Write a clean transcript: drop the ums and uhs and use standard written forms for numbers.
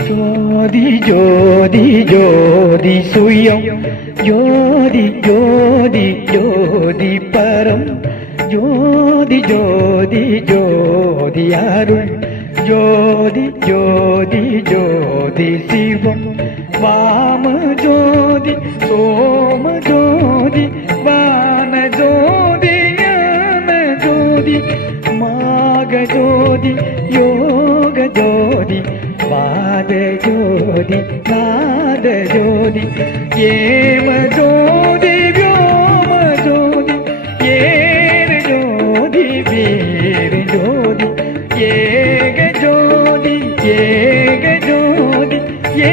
ஜோதி ஜோதி ஜோதி சுயம் ஜோதி ஜோதி ஜோதி பரம் ஜோதி ஜோதி ஜோதி அருள் ஜோதி ஜோதி ஜோதி சிவம் வாம ஜோதி சோம ஜோதி வான ஜோதி ஞான ஜோதி மாக ஜோதி யோக ஜோதி வாத ஜோதி நாத ஜோதி ஏம ஜோதி व्योम ஜோதி ஏர ஜோதி வீர ஜோதி ஏக ஜோதி ஏக ஜோதி ஏ